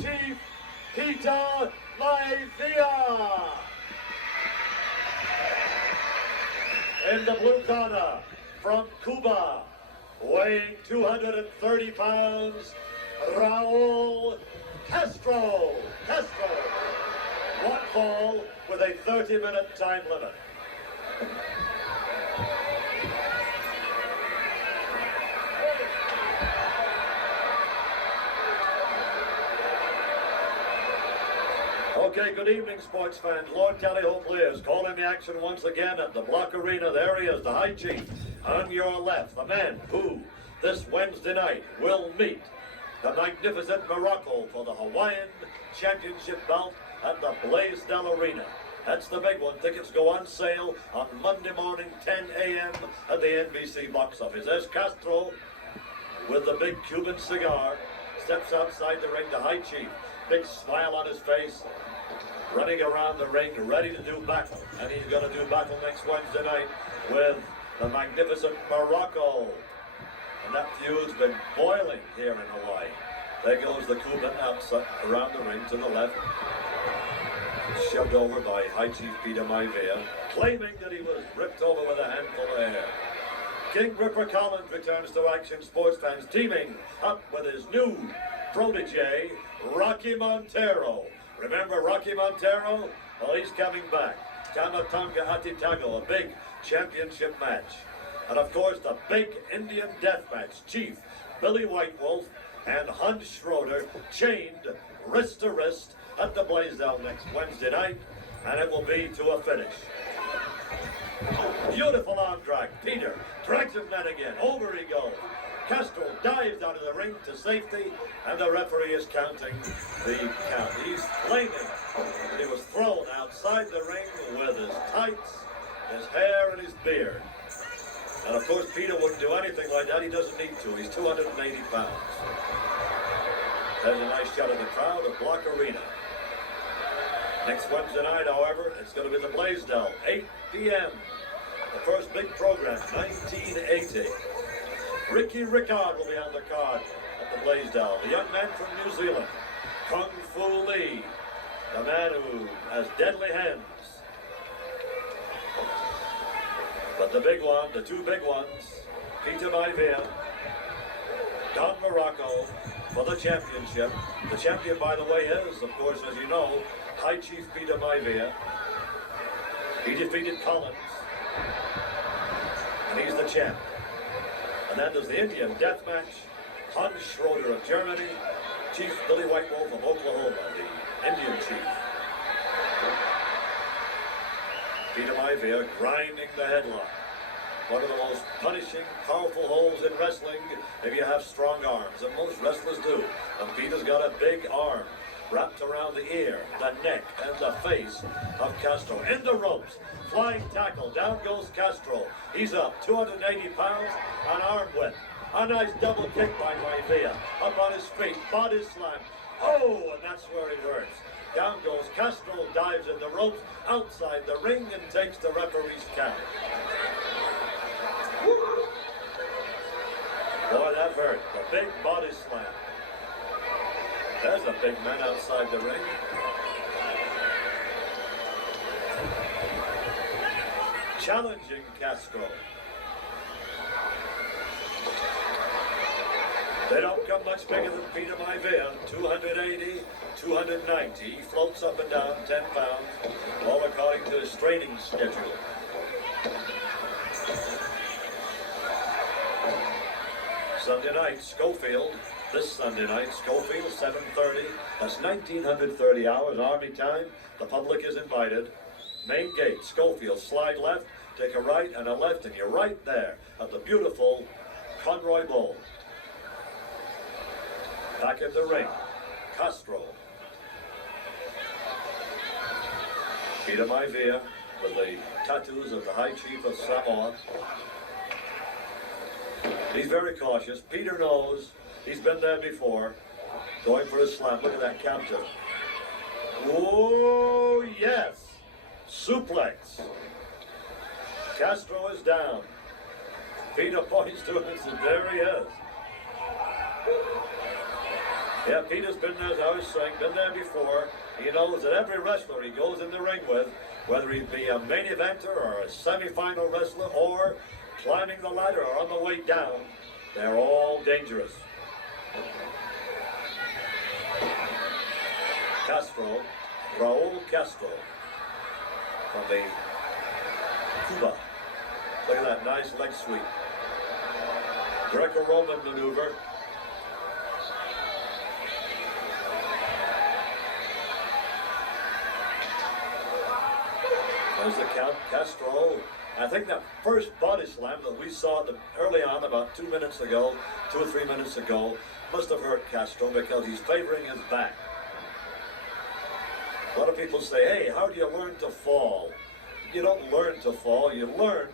Chief Peter Maivia. In the blue corner, from Cuba, weighing 230 pounds, Raul Castro. One fall with a 30-minute time limit. Okay, good evening, sports fans. Lord Tally-Ho players calling the action once again at the Block Arena. There he is, the High Chief. On your left, the man who, this Wednesday night, will meet the magnificent Morocco for the Hawaiian Championship bout at the Blaisdell Arena. That's the big one. Tickets go on sale on Monday morning, 10 a.m. at the NBC box office. There's Castro with the big Cuban cigar. Steps outside the ring, the High Chief. Big smile on his face. Running around the ring, ready to do battle. And he's going to do battle next Wednesday night with the magnificent Morocco. And that feud's been boiling here in Hawaii. There goes the Cuban outside, around the ring to the left. Shoved over by High Chief Peter Maivia, claiming that he was ripped over with a handful of hair. King Ripper Collins returns to action, sports fans, teaming up with his new protege, Rocky Montero. Remember Rocky Montero? Well, he's coming back. Tamatonga Atitago, a big championship match. And of course, the big Indian death match. Chief Billy White Wolf and Hans Schroeder chained wrist to wrist at the Blaisdell next Wednesday night. And it will be to a finish. Beautiful arm drag. Peter drags him down again. Over he goes. Castro dives out of the ring to safety, and the referee is counting the count. He's claiming that he was thrown outside the ring with his tights, his hair, and his beard. And of course, Peter wouldn't do anything like that. He doesn't need to. He's 280 pounds. There's a nice shot of the crowd at Block Arena. Next Wednesday night, however, it's going to be the Blaisdell, 8 p.m. The first big program, 1980. Ricky Rickard will be on the card at the Blaisdell. The young man from New Zealand, Kung Fu Lee, the man who has deadly hands. But the big one, the two big ones, Peter Maivia, Don Morocco for the championship. The champion, by the way, is, of course, as you know, High Chief Peter Maivia. He defeated Collins, and he's the champ. And then there's the Indian death match. Hans Schroeder of Germany, Chief Billy White Wolf of Oklahoma, the Indian chief. Peter Maivia grinding the headlock. One of the most punishing, powerful holds in wrestling if you have strong arms, and most wrestlers do. And Peter's got a big arm wrapped around the ear, the neck, and the face of Castro. In the ropes, flying tackle, down goes Castro. He's up, 280 pounds, an arm whip. A nice double kick by Maivia. Up on his feet, body slam. Oh, and that's where it hurts. Down goes Castro, dives in the ropes, outside the ring, and takes the referee's count. Boy, that hurt. The big body slam. There's a big man outside the ring. Challenging Castro. They don't come much bigger than Peter Maivia. 280, 290. He floats up and down 10 pounds, all according to his training schedule. Sunday night, Schofield. This Sunday night, Schofield, 7:30. That's 1930 hours, Army time. The public is invited. Main gate, Schofield, slide left, take a right and a left, and you're right there at the beautiful Conroy Bowl. Back at the ring, Castro. Peter Maivia with the tattoos of the High Chief of Samoa. He's very cautious. Peter knows. He's been there before. Going for a slam. Look at that counter. Oh, yes. Suplex. Castro is down. Peter points to him and says, there he is. Yeah, Peter's been there, as I was saying, been there before. He knows that every wrestler he goes in the ring with, whether he be a main eventer or a semi-final wrestler or climbing the ladder or on the way down, they're all dangerous. Castro, Raul Castro, from the Cuba. Look at that nice leg sweep. Greco-Roman maneuver. There's the count. Castro. I think that first body slam that we saw early on, about 2 minutes ago, 2 or 3 minutes ago, must have hurt Castro because he's favoring his back. A lot of people say, hey, how do you learn to fall? You don't learn to fall, you learn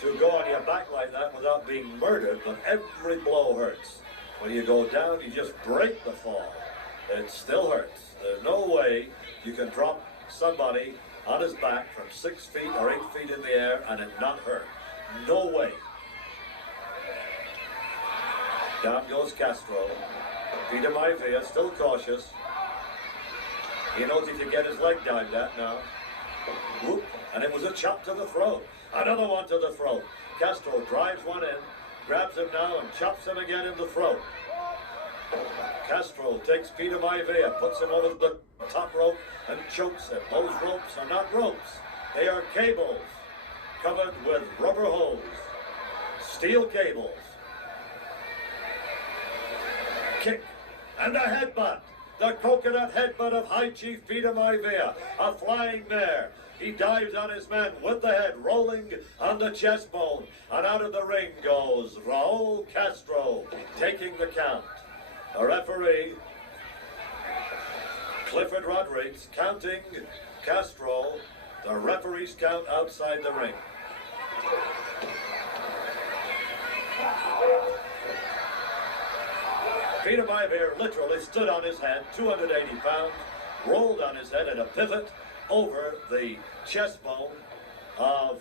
to go on your back like that without being murdered, but every blow hurts. When you go down, you just break the fall. It still hurts. There's no way you can drop somebody on his back from 6 feet or 8 feet in the air and it not hurt. No way. Down goes Castro. Peter Maivia, still cautious. He knows he can get his leg dived at now. Whoop, and it was a chop to the throat. Another one to the throat. Castro drives one in, grabs him now and chops him again in the throat. Castro takes Peter Maivia, puts him over the top rope and chokes him. Those ropes are not ropes. They are cables covered with rubber hose. Steel cables. Kick and a headbutt. The coconut headbutt of High Chief Peter Maivia. A flying mare. He dives on his man with the head rolling on the chest bone. And out of the ring goes Raul Castro, taking the count. The referee, Clifford Rodriguez, counting Castro. The referee's count outside the ring. Peter Maivia literally stood on his head, 280 pounds, rolled on his head in a pivot over the chest bone of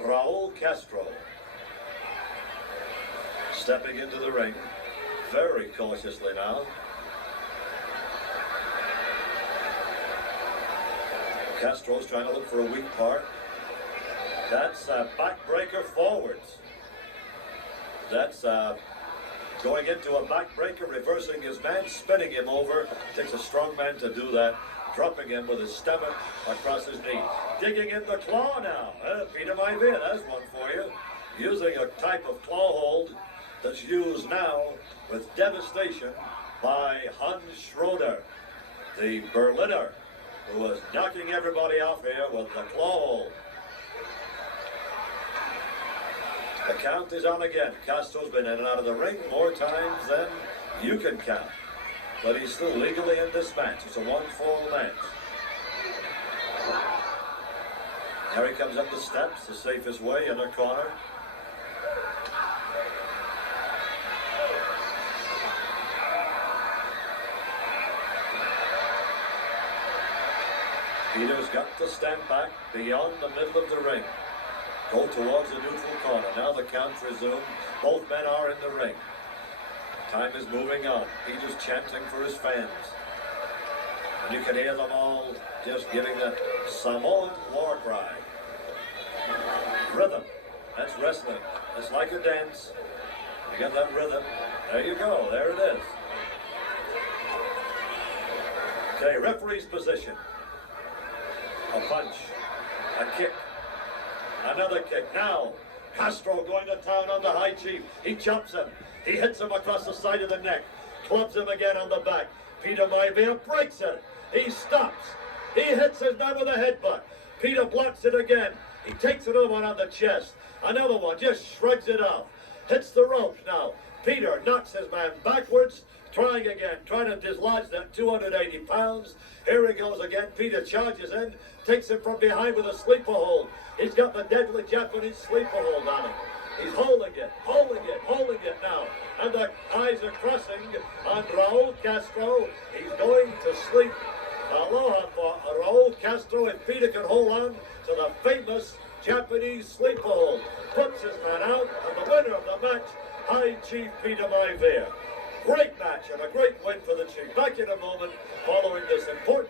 Raul Castro. Stepping into the ring, very cautiously now. Castro's trying to look for a weak part. That's a backbreaker forwards. That's going into a backbreaker, reversing his man, spinning him over. Takes a strong man to do that. Dropping him with his stomach across his knee. Digging in the claw now. Peter Maivia, that's one for you. Using a type of claw hold that's used now with devastation by Hans Schroeder, the Berliner, who was knocking everybody off here with the claw hold. The count is on again. Castro's been in and out of the ring more times than you can count. But he's still legally in this match. It's a one-fall match. Here he comes up the steps, the safest way in the corner. Peter's got to stand back beyond the middle of the ring. Go towards the neutral corner. Now the count's resumed. Both men are in the ring. Time is moving on. Peter's chanting for his fans. And you can hear them all just giving the Samoan war cry. Rhythm. That's wrestling. It's like a dance. You get that rhythm. There you go. There it is. Okay, referee's position. A punch. A kick. Another kick. Now, Castro going to town on the High Chief. He chops him. He hits him across the side of the neck. Clubs him again on the back. Peter Maivia breaks it. He stops. He hits his man with a headbutt. Peter blocks it again. He takes another one on the chest. Another one, just shrugs it off. Hits the ropes now. Peter knocks his man backwards. Trying again, trying to dislodge that 280 pounds. Here he goes again. Peter charges in, takes him from behind with a sleeper hold. He's got the deadly Japanese sleeper hold on him. He's holding it now. And the eyes are crossing on Raul Castro. He's going to sleep. Aloha for Raul Castro, if Peter can hold on to the famous Japanese sleeper hold. Puts his man out, and the winner of the match, High Chief Peter Maivia. Great match and a great win for the Chief. Back in a moment, following